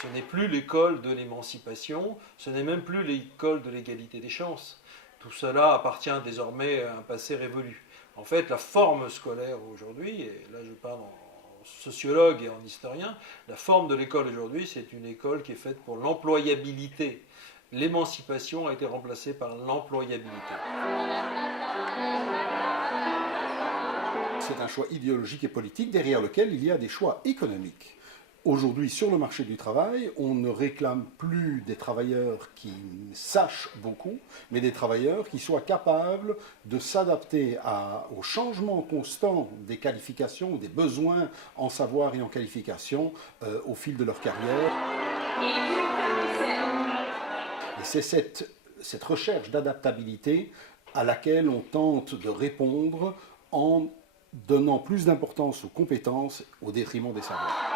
Ce n'est plus l'école de l'émancipation, ce n'est même plus l'école de l'égalité des chances. Tout cela appartient désormais à un passé révolu. En fait, la forme scolaire aujourd'hui, et là je parle en sociologue et en historien, la forme de l'école aujourd'hui, c'est une école qui est faite pour l'employabilité. L'émancipation a été remplacée par l'employabilité. C'est un choix idéologique et politique derrière lequel il y a des choix économiques. Aujourd'hui, sur le marché du travail, on ne réclame plus des travailleurs qui sachent beaucoup, mais des travailleurs qui soient capables de s'adapter au changement constant des qualifications ou des besoins en savoir et en qualification au fil de leur carrière. Et c'est cette recherche d'adaptabilité à laquelle on tente de répondre en donnant plus d'importance aux compétences au détriment des savoirs.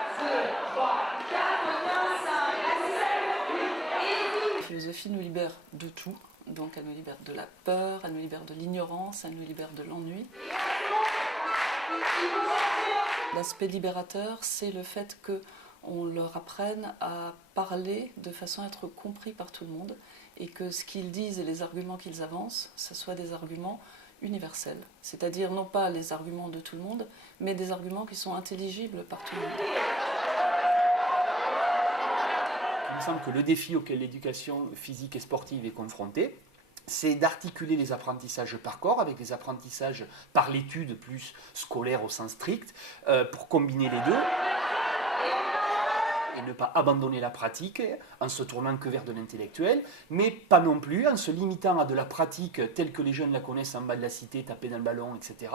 La philosophie nous libère de tout, donc elle nous libère de la peur, elle nous libère de l'ignorance, elle nous libère de l'ennui. L'aspect libérateur, c'est le fait qu'on leur apprenne à parler de façon à être compris par tout le monde et que ce qu'ils disent et les arguments qu'ils avancent, ce soient des arguments universels, c'est-à-dire non pas les arguments de tout le monde, mais des arguments qui sont intelligibles par tout le monde. Il me semble que le défi auquel l'éducation physique et sportive est confrontée, c'est d'articuler les apprentissages par corps avec les apprentissages par l'étude plus scolaire au sens strict, pour combiner les deux et ne pas abandonner la pratique en se tournant que vers de l'intellectuel, mais pas non plus en se limitant à de la pratique telle que les jeunes la connaissent en bas de la cité, taper dans le ballon, etc.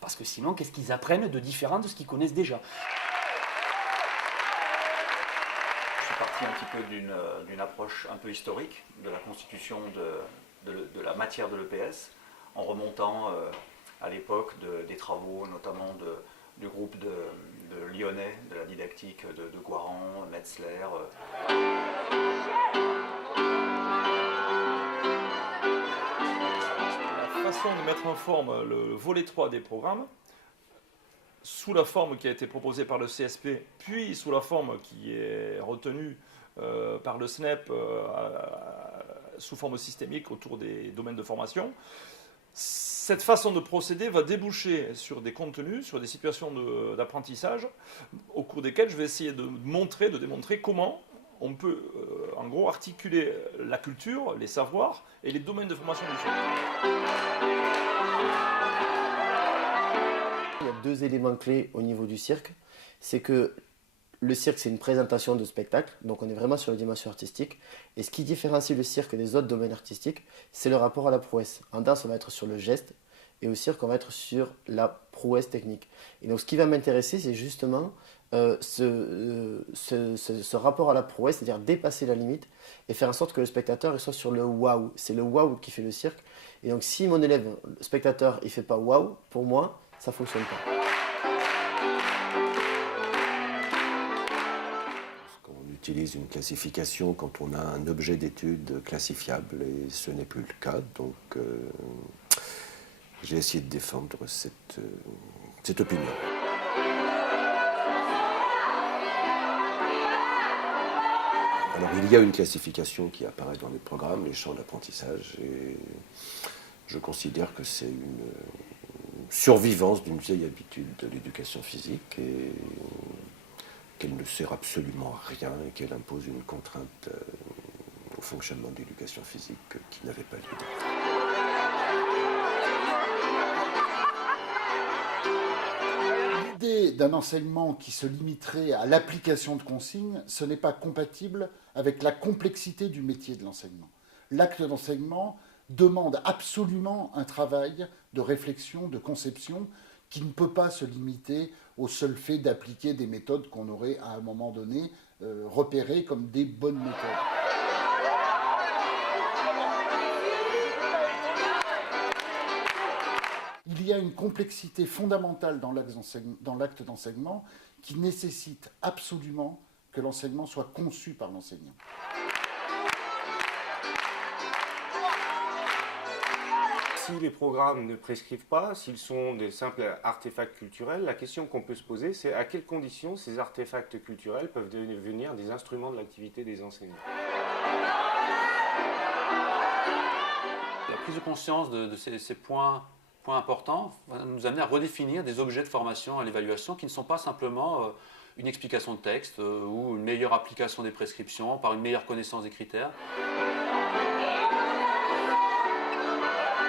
Parce que sinon, qu'est-ce qu'ils apprennent de différent de ce qu'ils connaissent déjà ? Parti un petit peu d'une approche un peu historique de la constitution de la matière de l'EPS, en remontant à l'époque des travaux notamment du groupe de Lyonnais, de la didactique de Guaran, Metzler. La façon de mettre en forme le volet 3 des programmes, sous la forme qui a été proposée par le CSP, puis sous la forme qui est retenue par le SNEP sous forme systémique autour des domaines de formation. Cette façon de procéder va déboucher sur des contenus, sur des situations d'apprentissage, au cours desquelles je vais essayer de démontrer comment on peut, en gros, articuler la culture, les savoirs et les domaines de formation du chef. Il y a deux éléments clés au niveau du cirque. C'est que le cirque, c'est une présentation de spectacle, donc on est vraiment sur la dimension artistique. Et ce qui différencie le cirque des autres domaines artistiques, c'est le rapport à la prouesse. En danse, on va être sur le geste, et au cirque, on va être sur la prouesse technique. Et donc ce qui va m'intéresser, c'est justement ce rapport à la prouesse, c'est-à-dire dépasser la limite, et faire en sorte que le spectateur il soit sur le waouh. C'est le waouh qui fait le cirque. Et donc si mon élève, le spectateur, il ne fait pas waouh, pour moi, ça ne fonctionne pas. On utilise une classification quand on a un objet d'étude classifiable et ce n'est plus le cas. Donc j'ai essayé de défendre cette opinion. Alors il y a une classification qui apparaît dans les programmes, les champs d'apprentissage, et je considère que c'est une survivance d'une vieille habitude de l'éducation physique et qu'elle ne sert absolument à rien et qu'elle impose une contrainte au fonctionnement de l'éducation physique qui n'avait pas lieu d'être. L'idée d'un enseignement qui se limiterait à l'application de consignes, ce n'est pas compatible avec la complexité du métier de l'enseignement. L'acte d'enseignement demande absolument un travail de réflexion, de conception, qui ne peut pas se limiter au seul fait d'appliquer des méthodes qu'on aurait à un moment donné repérées comme des bonnes méthodes. Il il y a une complexité fondamentale dans l'acte d'enseignement qui nécessite absolument que l'enseignement soit conçu par l'enseignant. Si les programmes ne prescrivent pas, s'ils sont des simples artefacts culturels, la question qu'on peut se poser, c'est à quelles conditions ces artefacts culturels peuvent devenir des instruments de l'activité des enseignants. La prise de conscience de ces points importants va nous amener à redéfinir des objets de formation à l'évaluation qui ne sont pas simplement une explication de texte ou une meilleure application des prescriptions par une meilleure connaissance des critères.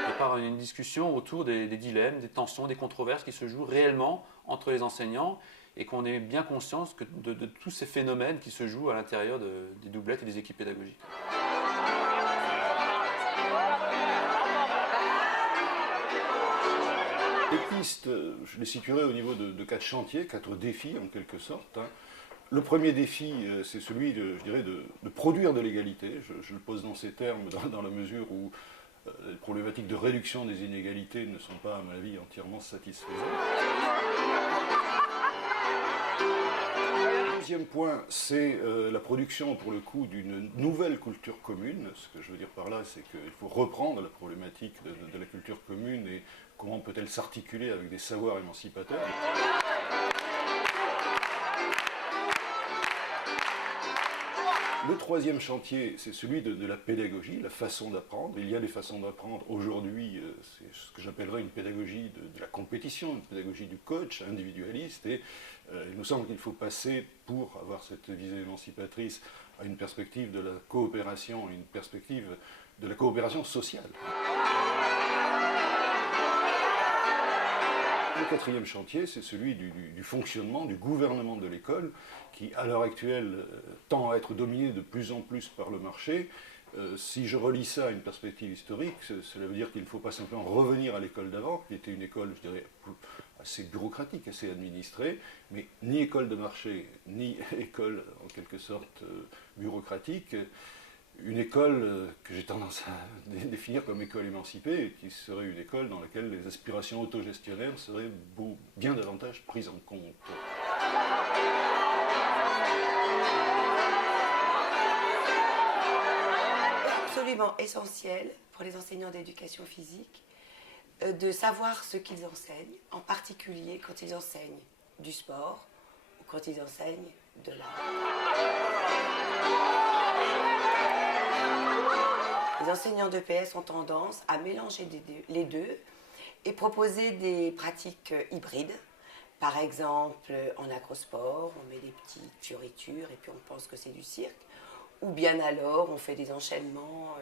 Et par une discussion autour des dilemmes, des tensions, des controverses qui se jouent réellement entre les enseignants et qu'on ait bien conscience de tous ces phénomènes qui se jouent à l'intérieur des doublettes et des équipes pédagogiques. Les pistes, je les situerai au niveau de 4 chantiers, 4 défis en quelque sorte. Le premier défi, c'est celui, je dirais, de produire de l'égalité. Je le pose dans ces termes, dans la mesure où les problématiques de réduction des inégalités ne sont pas, à mon avis, entièrement satisfaisantes. Le deuxième point, c'est la production, pour le coup, d'une nouvelle culture commune. Ce que je veux dire par là, c'est qu'il faut reprendre la problématique de la culture commune et comment peut-elle s'articuler avec des savoirs émancipateurs. Le troisième chantier, c'est celui de la pédagogie, la façon d'apprendre. Il y a des façons d'apprendre aujourd'hui, c'est ce que j'appellerais une pédagogie de la compétition, une pédagogie du coach individualiste. Et il nous semble qu'il faut passer, pour avoir cette visée émancipatrice, à une perspective de la coopération, une perspective de la coopération sociale. Le quatrième chantier, c'est celui du fonctionnement, du gouvernement de l'école, qui à l'heure actuelle tend à être dominé de plus en plus par le marché. Si je relie ça à une perspective historique, cela veut dire qu'il ne faut pas simplement revenir à l'école d'avant, qui était une école, je dirais, assez bureaucratique, assez administrée, mais ni école de marché, ni école en quelque sorte bureaucratique. Une école que j'ai tendance à définir comme école émancipée, et qui serait une école dans laquelle les aspirations autogestionnaires seraient bien davantage prises en compte. Absolument essentiel pour les enseignants d'éducation physique de savoir ce qu'ils enseignent, en particulier quand ils enseignent du sport ou quand ils enseignent de l'art. Les enseignants d'EPS ont tendance à mélanger les deux et proposer des pratiques hybrides. Par exemple, en acrosport, on met des petites fioritures et puis on pense que c'est du cirque. Ou bien alors, on fait des enchaînements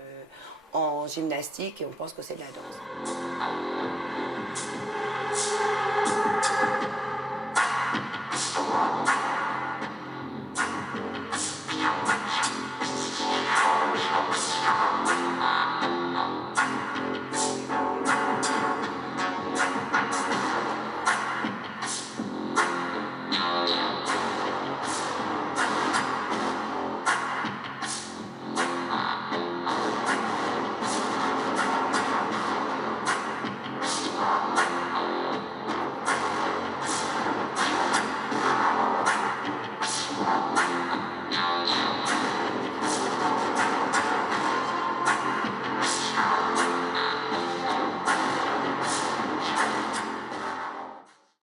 en gymnastique et on pense que c'est de la danse.